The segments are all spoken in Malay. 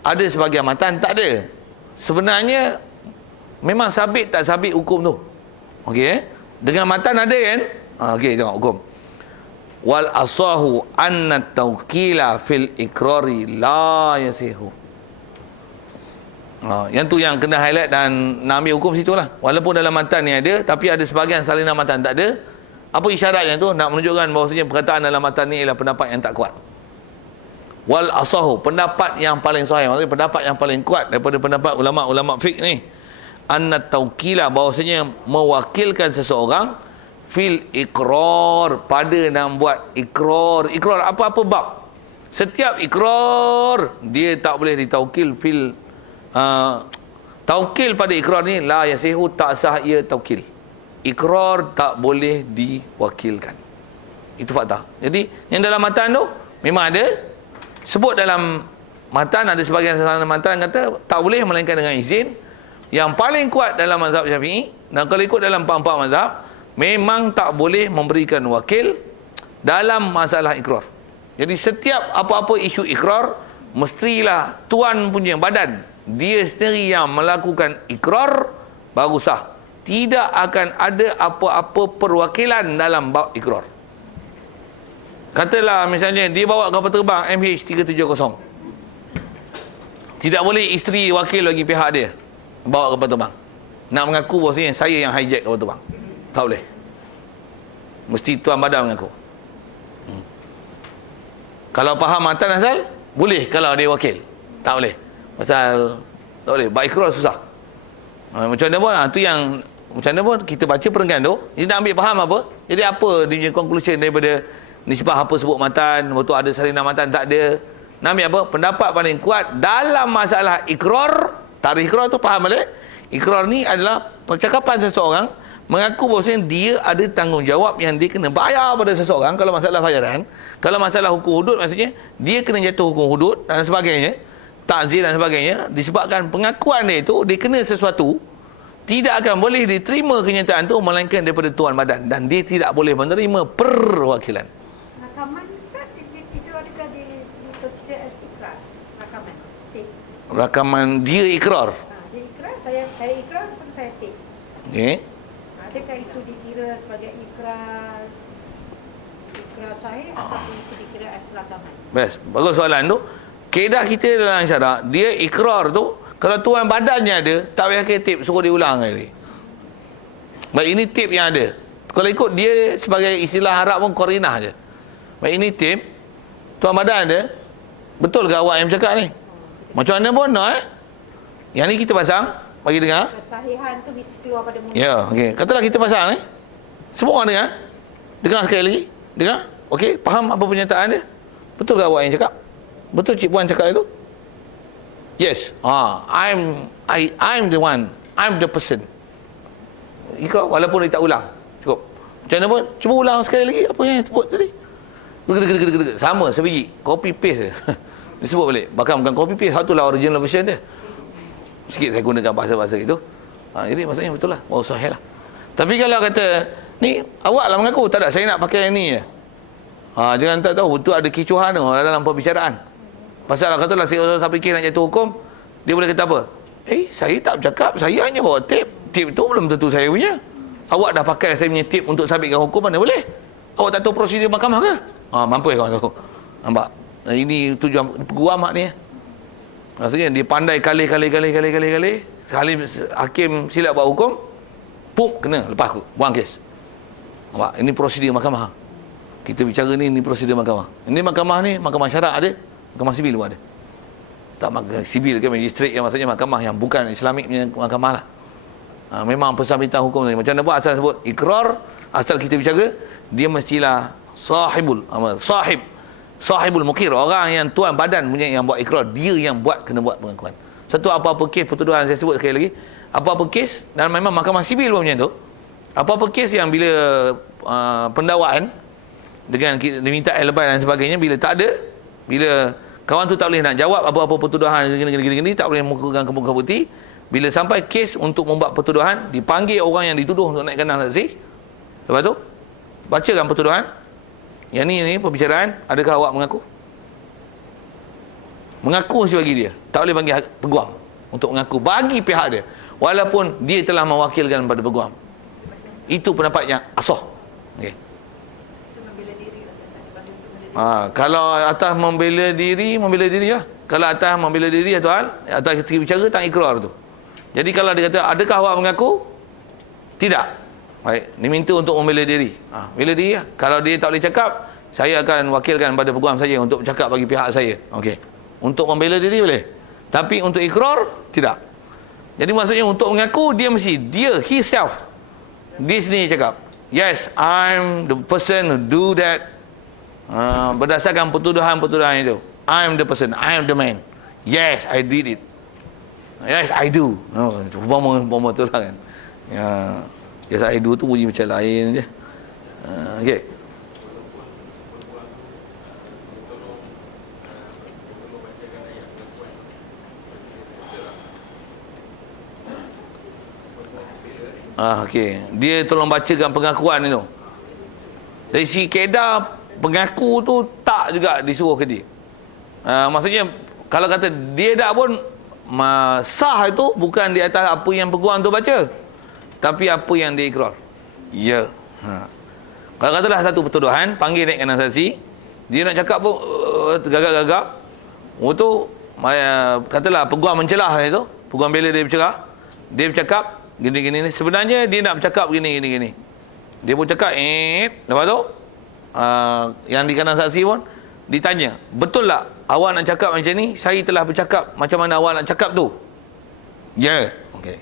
Ada sebahagian matan, tak ada. Sebenarnya memang sabit tak sabit hukum tu. Okey, dengan matan ada kan? Okey, tengok hukum. Wal asahu anna tawkila fil ikrari la yasihu. Yang tu yang kena highlight dan nak ambil hukum situ lah. Walaupun dalam matan ni ada, tapi ada sebahagian salinan matan tak ada. Apa isyaratnya tu? Nak menunjukkan bahawasanya perkataan dalam matan ni ialah pendapat yang tak kuat. Wal asahu, pendapat yang paling sahih, maksudnya pendapat yang paling kuat daripada pendapat ulama-ulama fiqh ni, anna tawkila, bahawasanya mewakilkan seseorang fil ikrar, pada nak buat ikrar. Ikrar apa-apa bab, setiap ikrar dia tak boleh ditaukil fil taukil pada ikrar ni la yasihu, tak sah ia taukil. Ikrar tak boleh diwakilkan. Itu fakta. Jadi yang dalam matan tu memang ada sebut dalam matan, ada sebahagian salinan matan kata tak boleh melainkan dengan izin. Yang paling kuat dalam mazhab Syafi'i, dan kalau ikut dalam empat-empat mazhab, memang tak boleh memberikan wakil dalam masalah ikrar. Jadi setiap apa-apa isu ikrar, mestilah tuan punya badan dia sendiri yang melakukan ikrar baru sah. Tidak akan ada apa-apa perwakilan dalam bab ikrar. Katalah misalnya dia bawa kapal terbang MH370, tidak boleh isteri wakil bagi pihak dia bawa kapal terbang, nak mengaku bahawasanya saya yang hijack kapal terbang. Tak boleh. Mesti tuan badan mengaku. Kalau faham matan asal, boleh kalau dia wakil. Tak boleh. Pasal tak boleh. Bab ikrar susah. Macam mana pun, tu yang macam mana pun kita baca perenggan tu, dia nak ambil faham apa. Jadi apa dia punya conclusion daripada nisbah apa sebut matan, betul ada salinan matan tak ada. Nak ambil apa? Pendapat paling kuat dalam masalah ikrar. Tarikh ikrar tu faham balik. Ikrar ni adalah percakapan seseorang mengaku bahawasanya dia ada tanggungjawab yang dia kena bayar pada seseorang. Kalau masalah bayaran, kalau masalah hukum hudud, maksudnya dia kena jatuh hukum hudud dan sebagainya, takzir dan sebagainya, disebabkan pengakuan dia itu dia kena sesuatu, tidak akan boleh diterima kenyataan tu melainkan daripada tuan badan, dan dia tidak boleh menerima perwakilan. Rakaman itu adakah dikonsider as ikrar? Rakaman, take. Rakaman dia ikrar. Dia ikrar, saya ikrar pun saya take. Okey. Adakah itu dikira sebagai ikrar sahih ataupun itu dikira as rakaman? Best. Bagus soalan tu. Kaedah kita dalam syarak, dia ikrar tu, kalau tuan badannya ada, tak payah pakai tip, suruh dia ulang lagi. Baik, ini tip yang ada. Kalau ikut dia sebagai istilah Arab pun qarinah je. Baik, ini tip, tuan badan ada, betul ke awak yang bercakap ni? Macam mana pun no, yang ni kita pasang, bagi dengar. Kesahihan tu mesti keluar pada mulut. Ya, okey. Katalah kita pasang ni. Semua orang dengar. Dengar sekali lagi. Dengar. Okey, faham apa pernyataan dia? Betul ke awak yang cakap? Betul Cik Puan cakap itu? Yes. I'm the one. I'm the person. Ikrar walaupun dia tak ulang. Cukup. Macam mana pun, cuba ulang sekali lagi apa yang sebut tadi. Sama sebiji. Copy paste je. Dia sebut balik. Bahkan bukan copy paste, satulah original version dia. Sikit saya gunakan bahasa-bahasa itu. Jadi maksudnya betul lah. Baru sahih lah. Tapi kalau kata, ni awak lah mengaku, tak ada, saya nak pakai yang ni je. Jangan tak tahu, betul ada kicuhan tu dalam perbicaraan. Pasal katalah saya fikir nak jatuh hukum, dia boleh kata apa? Saya tak bercakap, saya hanya bawa tip. Tip tu belum tentu saya punya. Awak dah pakai saya punya tip untuk sabitkan hukum, mana boleh? Awak tak tahu prosedur mahkamah ke? Mampu kawan tu. Nampak? Ini tujuan peguam mak ni. Maksudnya dia pandai kali. Hakim silap buat hukum, pum, kena, lepas buang kes. Nampak? Ini prosedur mahkamah. Kita bicara ni prosedur mahkamah. Ini mahkamah ni, mahkamah syarak ada, mahkamah sibil pun ada. Tak mahkamah sibil ke magistrat, yang maksudnya mahkamah yang bukan Islamik punya mahkamah lah. Memang pensabitan hukum ni. Macam mana pun asal sebut ikrar, asal kita bicara, dia mestilah sahibul mukir, orang yang tuan badan punya yang buat ikrar, dia yang kena buat pengakuan. Satu apa-apa kes pertuduhan, saya sebut sekali lagi, apa-apa kes, dan memang mahkamah sibil pun macam tu, apa-apa kes yang bila pendakwaan dengan diminta alibi dan sebagainya, bila tak ada, bila kawan tu tak boleh nak jawab apa-apa pertuduhan gini, tak boleh mengukuhkan kemuka bukti, bila sampai kes untuk membuat pertuduhan, dipanggil orang yang dituduh untuk naikkan saksi. Lepas tu bacakan pertuduhan. Yang ni perbicaraan, adakah awak mengaku? Mengaku mesti bagi dia. Tak boleh bagi peguam untuk mengaku bagi pihak dia. Walaupun dia telah mewakilkan pada peguam. Itu pendapat yang asah. Okey. Kalau atas membela diri lah. Kalau atas membela diri ya tuan, atas kita bicara tak ikrar tu. Jadi kalau dia kata, adakah awak mengaku? Tidak. Baik, diminta untuk membela diri. Bela diri lah. Kalau dia tak boleh cakap, saya akan wakilkan pada peguam saya untuk cakap bagi pihak saya. Okey. Untuk membela diri boleh. Tapi untuk ikrar, tidak. Jadi maksudnya untuk mengaku, dia himself. Dia sendiri cakap, yes, I'm the person who do that. Berdasarkan pertuduhan-pertuduhan itu, I'm the person, I'm the man. Yes, I did it. Yes, I do. Umpama tu lah kan. Yes, I do tu bunyi macam lain je. Okey. Okey. Dia tolong bacakan pengakuan itu. Dari si kaedah pengaku tu tak juga disuruh ke dia. Maksudnya kalau kata dia dah pun sah itu bukan di atas apa yang peguam tu baca, tapi apa yang dia ikrar. Ya. Kalau katalah satu pertuduhan, panggil naik kanan saksi, dia nak cakap pun gagap-gagap. Tu katalah peguam mencelah itu, peguam bela dia bercerah, dia bercakap gini-gini ni, sebenarnya dia nak bercakap gini. Dia pun cakap lepas tu yang di kanan saksi pun ditanya, betul tak awak nak cakap macam ni? Saya telah bercakap macam mana awak nak cakap tu. Ya. Okey.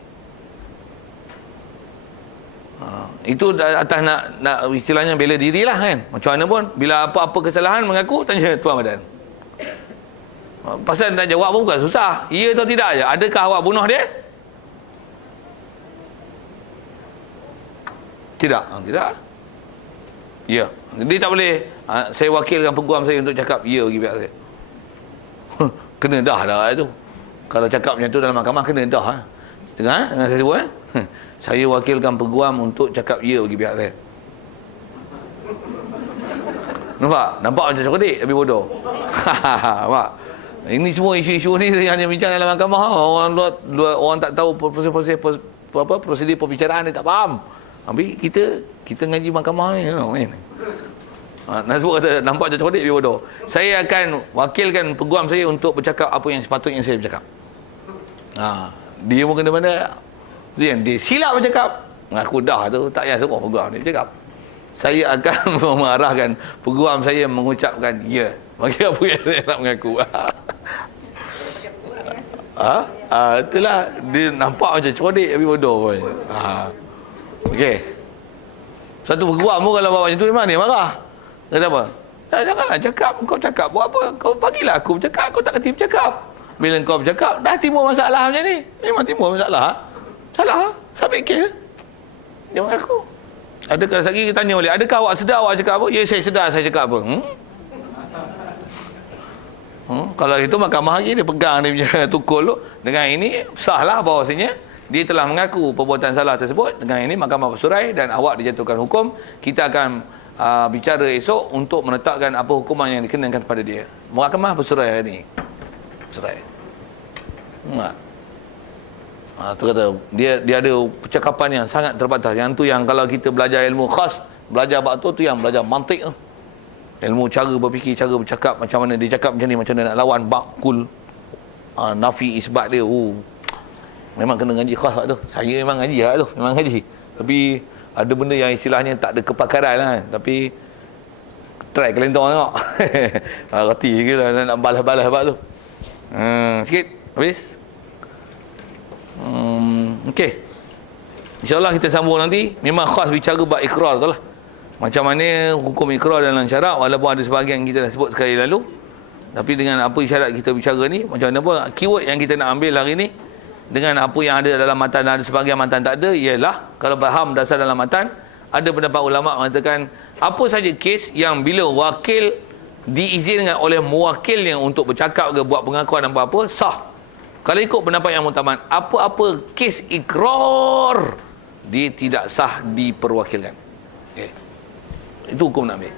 Itu atas nak istilahnya bela dirilah kan. Macam mana pun bila apa-apa kesalahan mengaku, tanya Tuan Badan. Pasal nak jawab pun bukan susah. Ya atau tidak je. Adakah awak bunuh dia? Tidak. Tidak. Ya. Dia tak boleh saya wakilkan peguam saya untuk cakap ya bagi pihak saya. Kena dah itu. Kalau cakap macam tu dalam mahkamah kena dah. Dengar saya sebut saya wakilkan peguam untuk cakap ya bagi pihak saya. Nampak macam cerdik tapi bodoh. Nampak? Ini semua isu-isu ni hanya bincang dalam mahkamah. Orang tak tahu prosedur perbicaraan ni tak faham. Habis kita ngaji mahkamah ni. Nak sebut kata nampak macam cerdik tapi bodoh. Saya akan wakilkan peguam saya untuk bercakap apa yang sepatutnya saya bercakap. Dia pun kena mana. Dia silap bercakap. Aku dah tu tak payah suruh peguam dia bercakap. Saya akan mengarahkan peguam saya mengucapkan ya bagi apa yang saya nak mengaku. Itulah dia nampak macam cerdik tapi bodoh pun. Okey. Satu peguam pun kalau bawa macam tu memang dia marah. Kata apa? Janganlah cakap, kau cakap buat apa? Kau bagilah aku bercakap, kau tak kerti bercakap. Bila kau bercakap, dah timbul masalah macam ni. Memang timbul masalah. Salah, sampai kes. Dia mengaku. Adakah lagi kita tanya balik, adakah awak sedar awak cakap apa? Ya, saya sedar saya cakap apa. Kalau itu mahkamah lagi dia pegang dia punya tukul tu. Dengan ini sahlah bahawasanya dia telah mengaku perbuatan salah tersebut. Dengan ini mahkamah bersurai dan awak dijatuhkan hukum. Kita akan bicara esok untuk menetapkan apa hukuman yang dikenakan kepada dia. Mahkamah bersurai hari ini. Bersurai. Tu kata dia ada percakapan yang sangat terbatas. Yang tu yang kalau kita belajar ilmu khas, belajar bab tu yang belajar mantik tu. Ilmu cara berfikir, cara bercakap, macam mana dia cakap macam ni, macam mana nak lawan bakul, nafi isbat dia. Memang kena ngaji khas tu. Saya memang ngaji tu, memang ngaji. Tapi ada benda yang istilahnya tak ada kepakaran lah. Tapi try kelentong tengok. Rati ke lah nak balas-balas bab tu. Sikit habis. Okey. InsyaAllah kita sambung nanti. Memang khas bicara bab ikrar tu lah. Macam mana hukum ikrar dalam syarak, walaupun ada sebahagian kita dah sebut sekali lalu. Tapi dengan apa isyarat kita bicara ni, macam mana pun keyword yang kita nak ambil hari ni, dengan apa yang ada dalam matan, ada sebahagian matan tak ada, ialah kalau faham dasar dalam matan, ada pendapat ulama mengatakan apa saja kes yang bila wakil diizinkan oleh mewakilnya untuk bercakap ke buat pengakuan apa-apa, sah. Kalau ikut pendapat yang mutaman, apa-apa kes ikrar dia tidak sah diperwakilkan. Okay. Itu hukum nak ambil.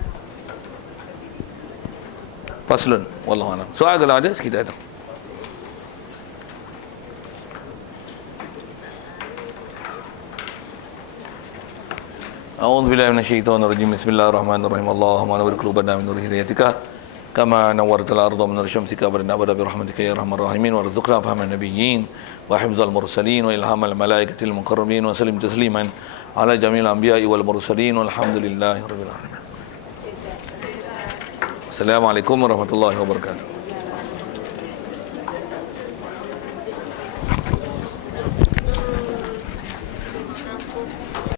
Faslun wallahu a'lam. Soal kalau ada sekitar itu. أعوذ بالله من الشيطان الرجيم بسم الله الرحمن الرحيم اللهم نور قلوبنا من نور هدايتك كما نورت الأرض من نور شمسك أبدا أبدا برحمتك يا أرحم الراحمين وارزقنا فهم النبيين وحفظ المرسلين وإلهام الملائكة المقربين وسلم تسليما على جميع الأنبياء والمرسلين والحمد لله رب العالمين. السلام عليكم ورحمة الله وبركاته.